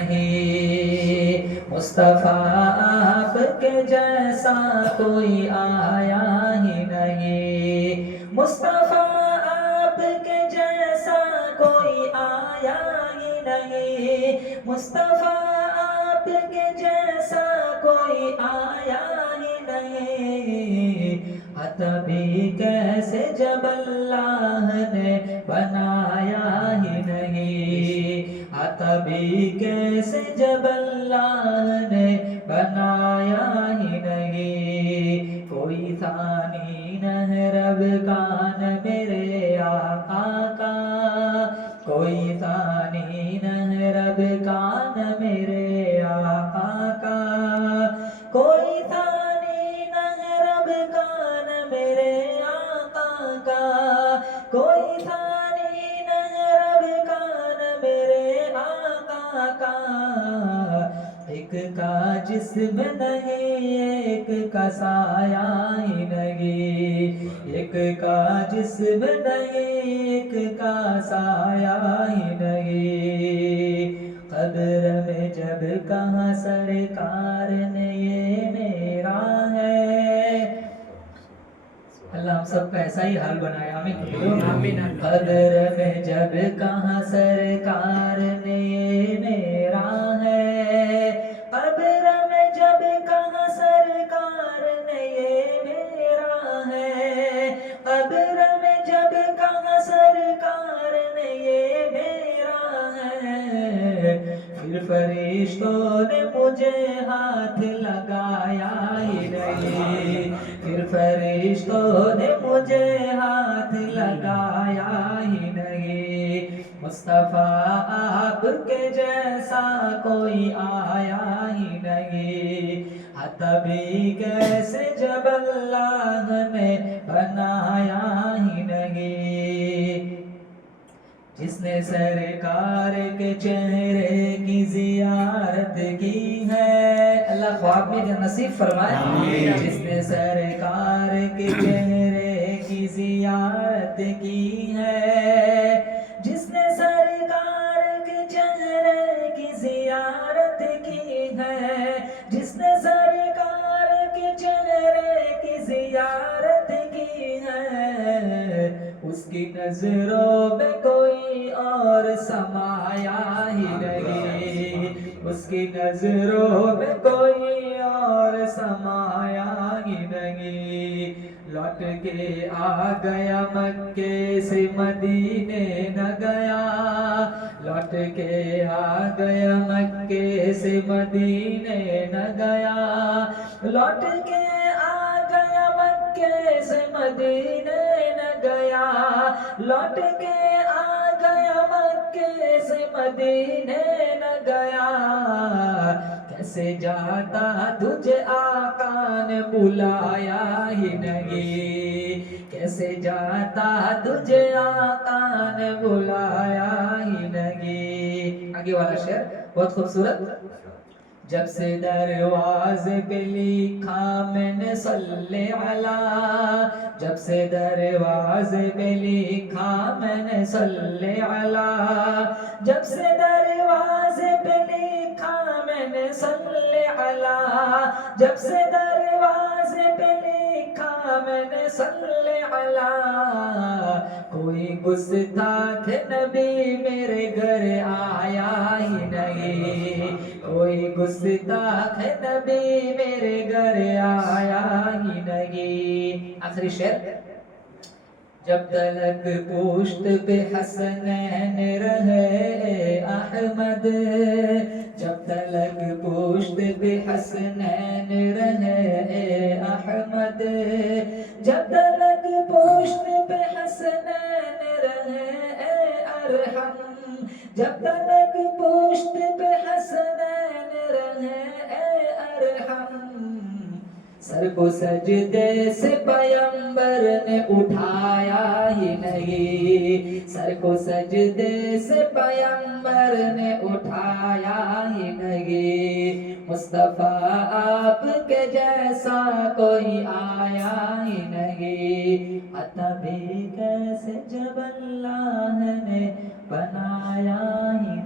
نہیں، مصطفیٰ آپ کے جیسا کوئی آیا ہی نہیں، مصطفیٰ آپ کے جیسا کوئی آیا ہی نہیں، مصطفیٰ آپ کے جیسا کوئی آیا ہی نہیں، تبھی کیسے جب اللہ نے بنایا ہی نہیں، تبھی کیسے جب اللہ نے بنایا ہی نہیں، کوئی ثانی نہ ہے رب کا نہ میرے آقا کا، کوئی ثانی نہ ہے رب کا نہ میرے آقا کا، کوئی ثانی نہ ہے رب کا نہ میرے آقا کا، کوئی ثانی نہ ہے رب کا نہ میرے آقا کا، ایک کا جسم نہیں ایک کا سایہ ہی نہیں، ایک کا جسم نہیں ایک کا سایہ ہی نہیں، قبر میں جب کہا سرکار نے یہ میرا ہے، اللہ ہم سب کا ایسا ہی حال بنائے، آمین۔ قبر میں جب کہا سرکار نے یہ میرا ہے، قبر میں جب کہا سرکار نے یہ میرا ہے، قبر میں جب کہا سرکار نے یہ میرا ہے، پھر فرشتوں نے مجھے ہاتھ لگایا ہی نہیں، پھر فرشتوں نے مجھے ہاتھ لگایا ہی نہیں، مصطفیٰ آپ کے جیسا کوئی آیا ہی نہیں، تبھی کیسے جب اللہ نے بنایا ہی نہیں، جس نے سرکار کے چہرے کی زیارت کی ہے، اللہ خواب میں نصیب فرمائے، جس نے سرکار کے چہرے کی زیارت کی ہے، جس نے سرکار کے چہرے کی زیارت کی ہے، جس نے سرکار کے چہرے کی زیارت کی ہے، اس کی نظروں میں کوئی اور سمایا ہی نہیں، اس کی نظروں میں کوئی اور سمایا ہی نہیں، لوٹ کے آ گیا مکے سے مدینے نہ گیا، لوٹ کے آ گیا مکے سے مدینے نہ گیا، لوٹ کے آ گیا مکے سے مدینے نہ گیا، لوٹ کے آ گیا مکے سے مدینے نہ گیا، کیسے جاتا تجھے آقا نے بلایا ہی نہیں، کیسے جاتا تجھے آقا نے بلایا ہی نہیں، آگے والا شعر بہت خوبصورت، جب سے دروازے پہ لکھا میں نے صلی علی، جب سے دروازے پہ لکھا میں نے صلی علی، جب سے دروازے پہ لکھا میں نے صلی علی، جب سے دروازے پہ لکھا میں نے صلی علی، کوئی گستاخ نبی میرے گھر آیا ہی نہیں، کوئی گستاخ نبی میرے گھر آیا ہی نہیں، آخری شعر، جب تلک پشت پہ حسنین رہے احمد، جب تلک پشت پہ حسنین رہے احمد، جب تلک پشت پہ حسنین رہے ارحم، جب تلک پشت پہ حسنین رہے ارحم، سر کو سجدے سے پیغمبر نے اٹھایا ہی نہیں، سر کو سجدے سے پیغمبر نے اٹھایا ہی نہیں، مصطفیٰ آپ کے جیسا کوئی آیا ہی نہیں، تبھی کیسے جب اللہ نے بنایا ہی